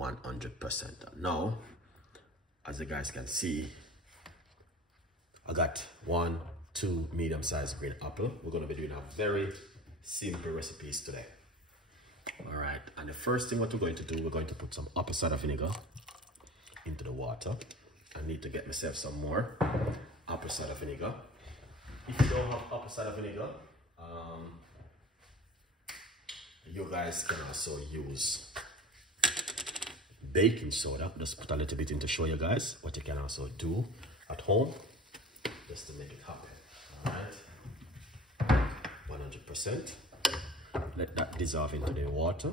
100%. Now, as you guys can see, I got 1, 2 medium-sized green apple. We're going to be doing a very simple recipes today. All right, and the first thing what we're going to do, we're going to put some apple cider vinegar into the water. I need to get myself some more apple cider vinegar. If you don't have apple cider vinegar, you guys can also use baking soda. Just put a little bit in to show you guys what you can also do at home just to make it happen. All right, 100%. Let that dissolve into the water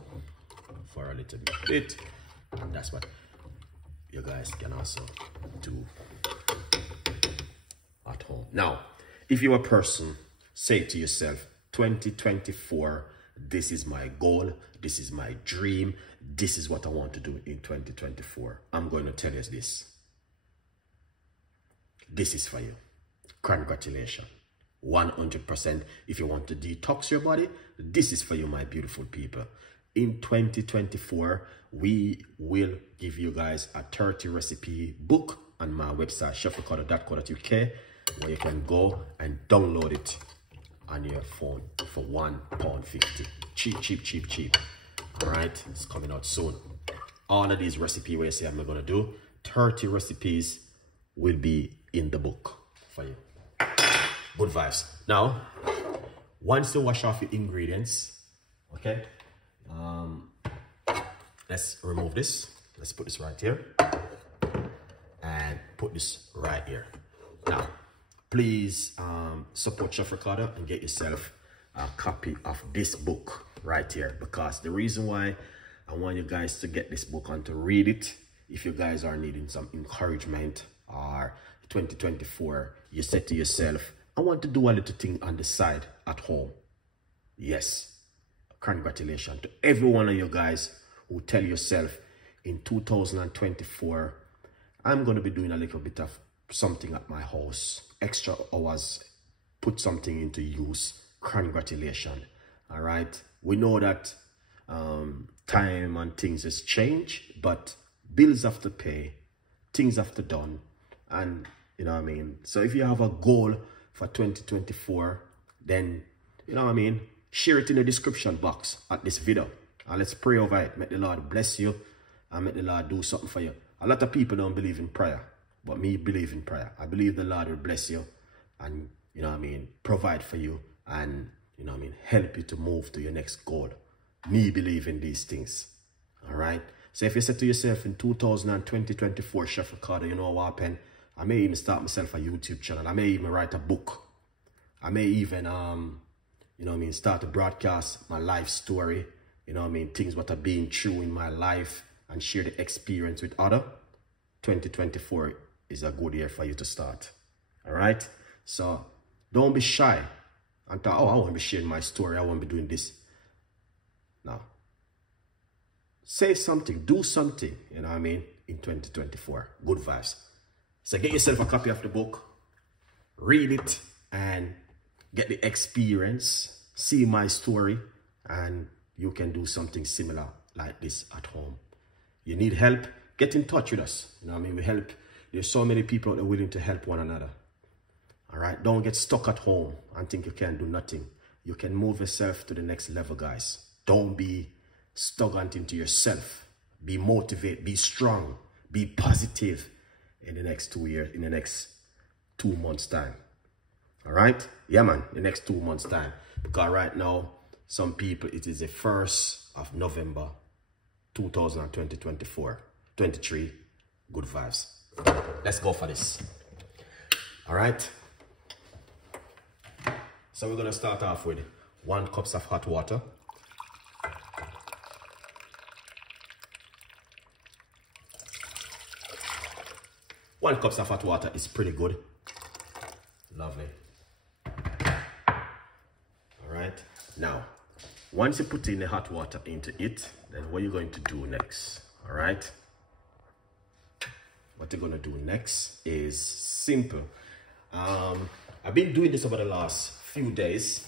for a little bit, and that's what you guys can also do at home. Now, if you're a person, say to yourself, 2024, this is my goal, this is my dream, this is what I want to do in 2024. I'm going to tell you this. This is for you. Congratulations. 100%. If you want to detox your body, this is for you, my beautiful people. In 2024, we will give you guys a 30 recipe book on my website, chefricardo.co.uk, where you can go and download it on your phone for £1.50. Cheap, cheap, cheap, cheap. All right, it's coming out soon. All of these recipes where you say I'm going to do, 30 recipes will be in the book for you. Good vibes. Now, once you wash off your ingredients, okay, let's remove this. Let's put this right here and put this right here. Now, please support Chef Ricardo and get yourself a copy of this book right here, because the reason why I want you guys to get this book and to read it, if you guys are needing some encouragement, or 2024, you said to yourself, I want to do a little thing on the side at home. Yes, congratulations to every one of you guys who tell yourself in 2024, I'm going to be doing a little bit of something at my house, extra hours, put something into use. Congratulations. All right, we know that time and things has changed, but bills have to pay, things have to done, and you know what I mean. So if you have a goal for 2024, then you know what I mean, share it in the description box at this video, and let's pray over it. May the Lord bless you and may the Lord do something for you. A lot of people don't believe in prayer, but me believe in prayer. I believe the Lord will bless you and, you know what I mean, provide for you and, you know what I mean, help you to move to your next goal. Me believe in these things. All right. So if you say to yourself in 2024, Chef Ricardo, you know what happened? I may even start myself a YouTube channel. I may even write a book. I may even, you know what I mean, start to broadcast my life story. You know what I mean, things what I've been through in my life and share the experience with others. 2024 is a good year for you to start. All right. So don't be shy and thought, oh, I want to be sharing my story. I want to be doing this. Now, say something, do something, you know what I mean, in 2024. Good vibes. So get yourself a copy of the book, read it, and get the experience, see my story, and you can do something similar like this at home. You need help, get in touch with us. You know what I mean? We help. There's so many people that are willing to help one another. All right? Don't get stuck at home and think you can do nothing. You can move yourself to the next level, guys. Don't be stagnant into yourself. Be motivated, be strong, be positive in the next 2 years, in the next 2 months' time. All right? Yeah, man, the next 2 months' time. Because right now, some people, it is the 1st of November, 2024, 23. Good vibes. Let's go for this. All right? So we're going to start off with 1 cup of hot water. One cup of hot water is pretty good. Lovely. All right. Now, once you put in the hot water into it, then what you're going to do next, all right? What you're going to do next is simple. I've been doing this over the last few days.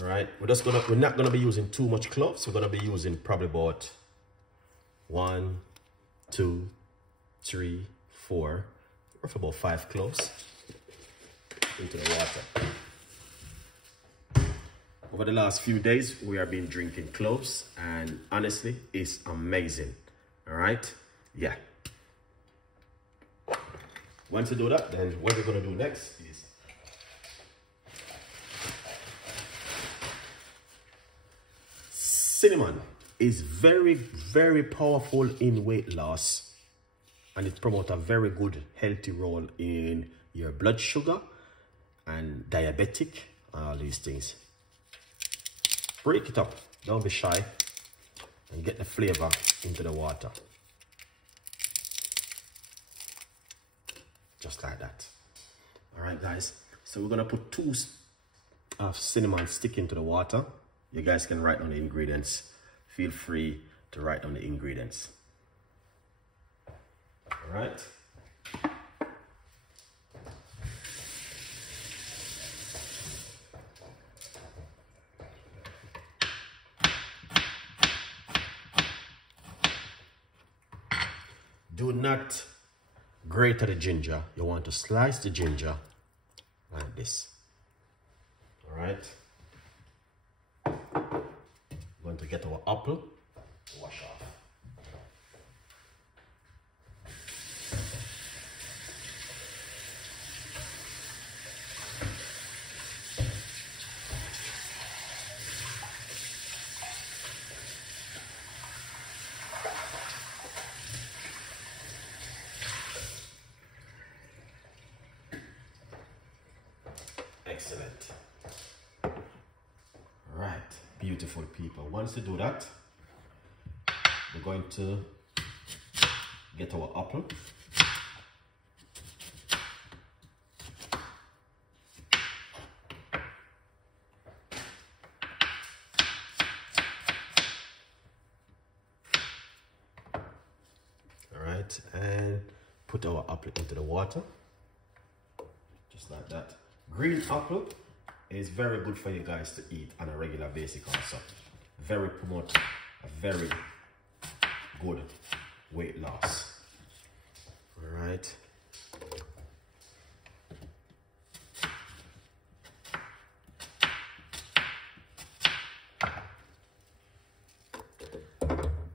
All right. We're not going to be using too much cloves. We're going to be using probably about 1, 2, 3, 4, or about 5 cloves into the water. Over the last few days, we have been drinking cloves, and honestly, it's amazing. All right? Yeah. Once you do that, then what we're gonna do next is cinnamon is very, very powerful in weight loss, and it promotes a very good, healthy role in your blood sugar and diabetic, all these things. Break it up, don't be shy, and get the flavor into the water. Just like that. All right, guys. So we're gonna put 2 cinnamon stick into the water. You guys can write down the ingredients. Feel free to write down the ingredients. All right. Do not grate the ginger. You want to slice the ginger like this. All right. We're going to get our apple, wash off. Excellent. All right, beautiful people. Once you do that, we're going to get our apple. All right, and put our apple into the water, just like that. Green apple is very good for you guys to eat on a regular basis also. Very promote a very good weight loss. All right.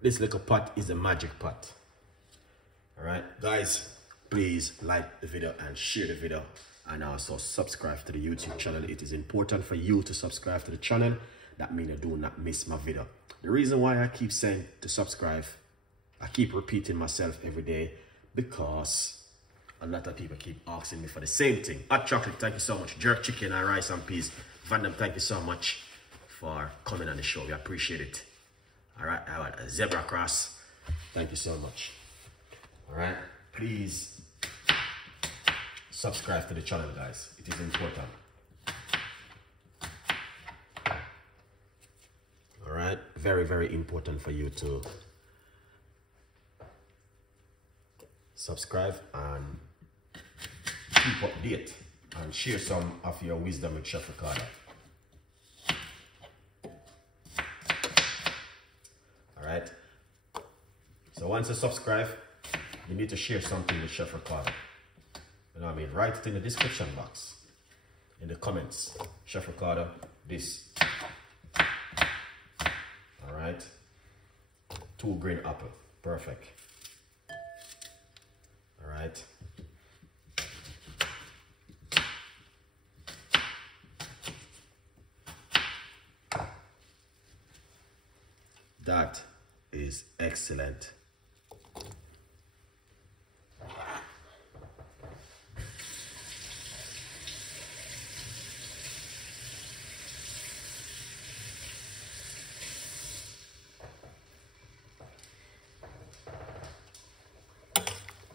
This little pot is a magic pot. All right, guys, please like the video and share the video, and also subscribe to the YouTube channel. It is important for you to subscribe to the channel. That means you do not miss my video. The reason why I keep saying to subscribe, I keep repeating myself every day, because a lot of people keep asking me for the same thing. Hot chocolate, thank you so much. Jerk chicken and rice and peas. Vandam, thank you so much for coming on the show. We appreciate it. All right, I want a zebra cross. Thank you so much. All right, please subscribe to the channel, guys. It is important. All right, very, very important for you to subscribe and keep update and share some of your wisdom with Chef Ricardo. All right, so once you subscribe, you need to share something with Chef Ricardo. You know what I mean? Write it in the description box, in the comments. Chef Ricardo, this. All right. 2 green apple. Perfect. All right. That is excellent.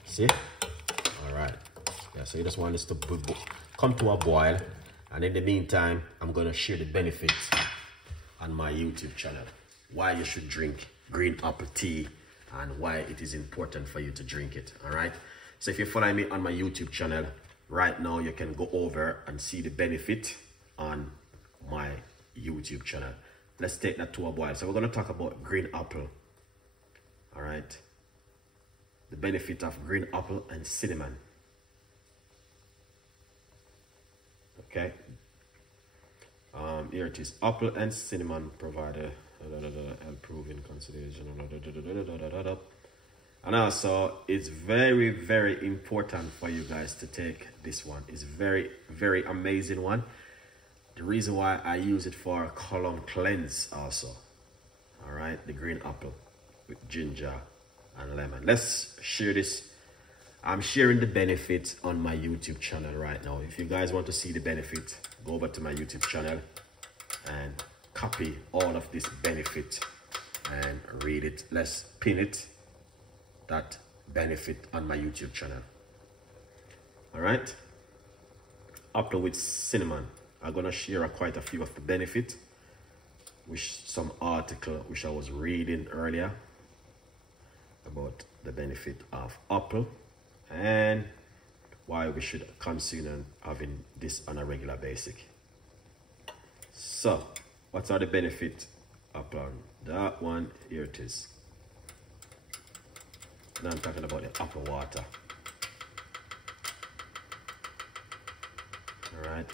See? All right. Yeah, so you just want this to come to a boil, and in the meantime, I'm gonna share the benefits on my YouTube channel. Why you should drink green apple tea and why it is important for you to drink it. All right. So if you're following me on my YouTube channel right now, you can go over and see the benefit on my YouTube channel. Let's take that to a boil. So we're gonna talk about green apple. All right. right? The benefit of green apple and cinnamon. Okay. Here it is. Apple and cinnamon provide a improving consideration. And also, it's very, very important for you guys to take this one. It's very, very amazing one. The reason why I use it for a colon cleanse also. All right, the green apple with ginger and lemon. Let's share this. I'm sharing the benefit on my YouTube channel right now. If you guys want to see the benefit, go over to my YouTube channel and copy all of this benefit and read it. Let's pin it, that benefit, on my YouTube channel. All right, apple with cinnamon. I'm gonna share quite a few of the benefit, which some article which I was reading earlier about the benefit of apple and why we should consider having this on a regular basis. So, what are the benefits upon that one? Here it is. Now I'm talking about the apple water. All right.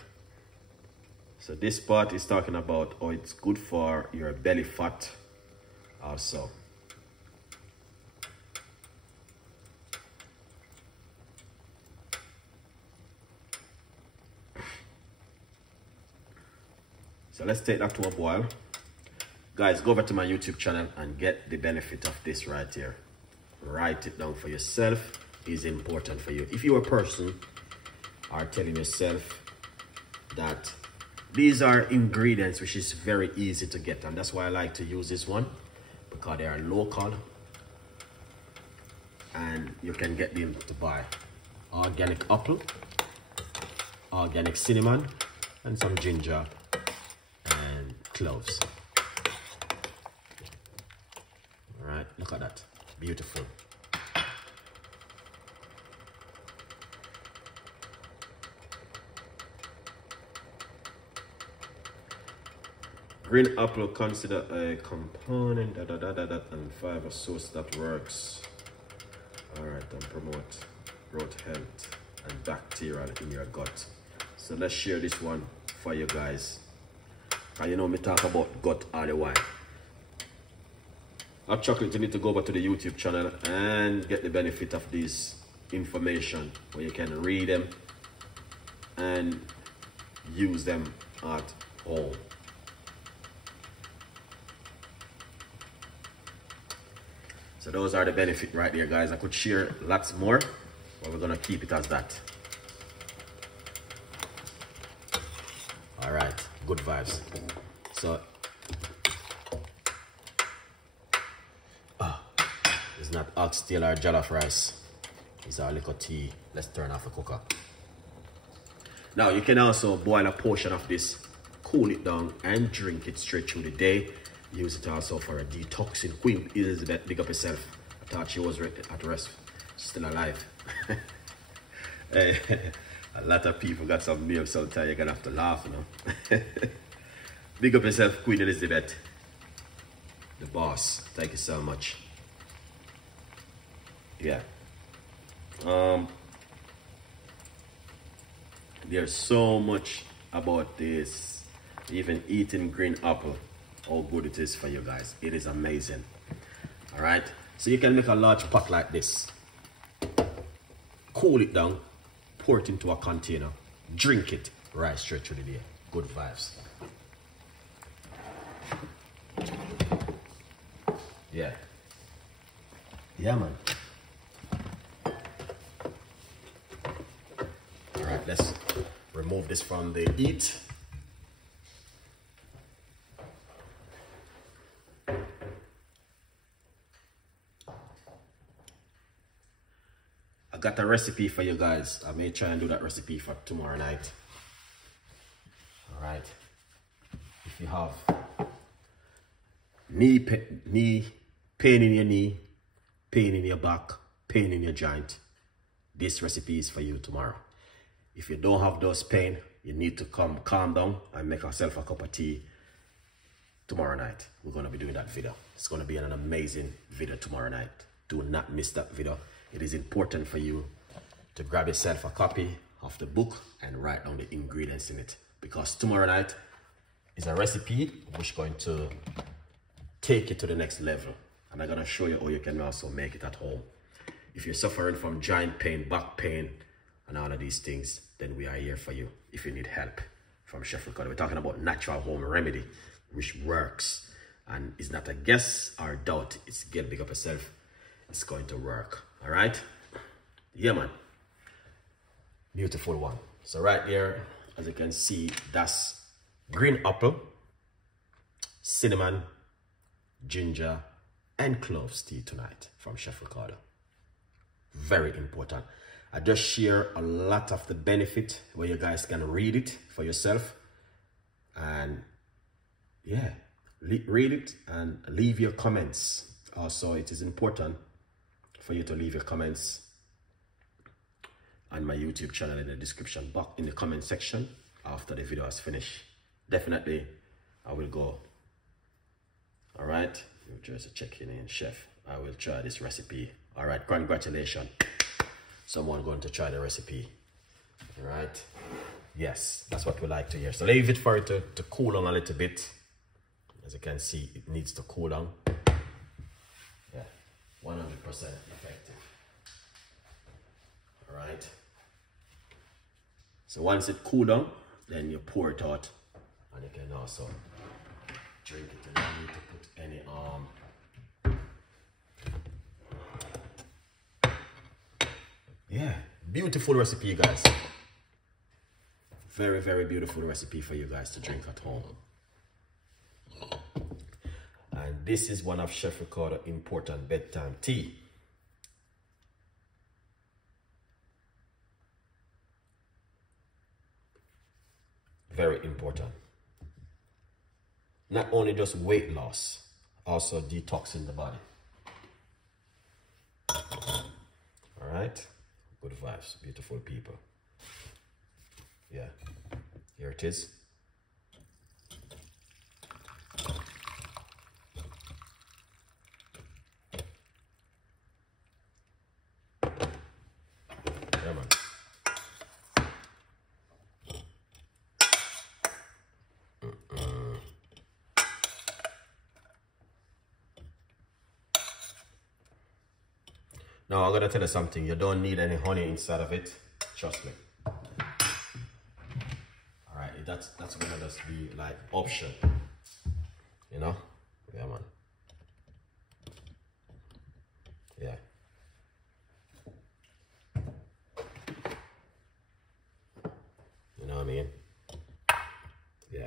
So this part is talking about how it's good for your belly fat also. So let's take that to a boil. Guys, go over to my YouTube channel and get the benefit of this right here. Write it down for yourself. It's important for you. If you're a person are telling yourself that these are ingredients which is very easy to get, and that's why I like to use this one, because they are local and you can get them to buy. Organic apple, organic cinnamon, and some ginger and cloves. All right, look at that, beautiful. Green apple consider a component and fiber source that works. All right, and promote growth, health, and bacterial in your gut. So let's share this one for you guys. And you know me talk about gut all the while. Hot chocolate, you need to go over to the YouTube channel and get the benefit of this information where you can read them and use them at home. So those are the benefits right there, guys. I could share lots more, but we're gonna keep it as that. All right, good vibes. So, it's not oxtail or jollof rice. It's our little tea. Let's turn off the cooker. Now, you can also boil a portion of this, cool it down, and drink it straight through the day. Use it also for a detoxing. Queen Elizabeth, big up herself. I thought she was at rest. She's still alive. A lot of people got some names, sometimes you're gonna have to laugh, you know. Big up yourself, Queen Elizabeth, the boss. Thank you so much. Yeah. There's so much about this. Even eating green apple, how good it is for you guys. It is amazing. All right, so you can make a large pot like this, cool it down, pour it into a container, drink it right straight through the day. Good vibes. Yeah, man. All right, let's remove this from the heat. I got a recipe for you guys. I may try and do that recipe for tomorrow night. All right. If you have pain in your knee, pain in your back, pain in your joint, this recipe is for you tomorrow. If you don't have those pain, you need to come calm down and make yourself a cup of tea. Tomorrow night, we're going to be doing that video. It's going to be an amazing video tomorrow night. Do not miss that video. It is important for you to grab yourself a copy of the book and write down the ingredients in it, because tomorrow night is a recipe which is going to take you to the next level, and I'm going to show you how you can also make it at home. If you're suffering from joint pain, back pain, and all of these things, then we are here for you. If you need help from Chef Ricardo, we're talking about natural home remedy which works and is not a guess or doubt. It's get big up yourself. It's going to work. All right, yeah man, beautiful one. So right there, as you can see, that's green apple, cinnamon, ginger, and cloves tea tonight from Chef Ricardo. Very important. I just share a lot of the benefit where you guys can read it for yourself, and yeah, read it and leave your comments. Also, it is important for you to leave your comments on my YouTube channel in the description box, in the comment section after the video is finished. Definitely, I will go. All right, New Jersey checking in, chef. I will try this recipe. All right, congratulations. Someone going to try the recipe. All right. Yes, that's what we like to hear. So leave it for it to cool down a little bit. As you can see, it needs to cool down. Yeah, 100% effective. All right. So once it cool down, then you pour it out, and you can also drink it. You don't need to put any yeah, beautiful recipe, guys. Very, very beautiful recipe for you guys to drink at home. And this is one of Chef Ricardo's important bedtime tea. Very important. Not only just weight loss, also detoxing the body. All right. Good vibes, beautiful people. Yeah, here it is. Yeah, man. Now I'm gonna tell you something. You don't need any honey inside of it. Trust me. All right, that's gonna just be like option. You know? Yeah, man. Yeah. You know what I mean? Yeah.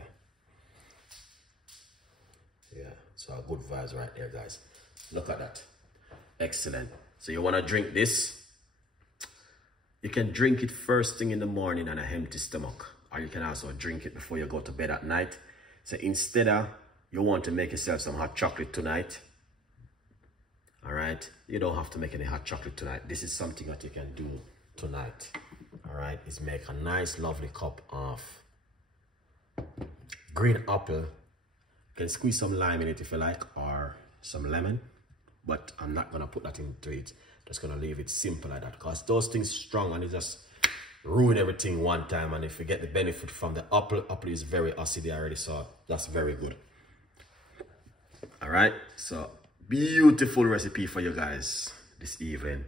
Yeah. So good vibes right there, guys. Look at that. Excellent. So you want to drink this, you can drink it first thing in the morning on an empty stomach, or you can also drink it before you go to bed at night. So instead of you want to make yourself some hot chocolate tonight, all right, you don't have to make any hot chocolate tonight. This is something that you can do tonight. All right, is make a nice lovely cup of green apple. You can squeeze some lime in it if you like, or some lemon. But I'm not gonna put that into it. Just gonna leave it simple like that, because those things strong and it just ruin everything one time. And if you get the benefit from the apple is very acidic already, so that's very good. All right, so beautiful recipe for you guys this evening.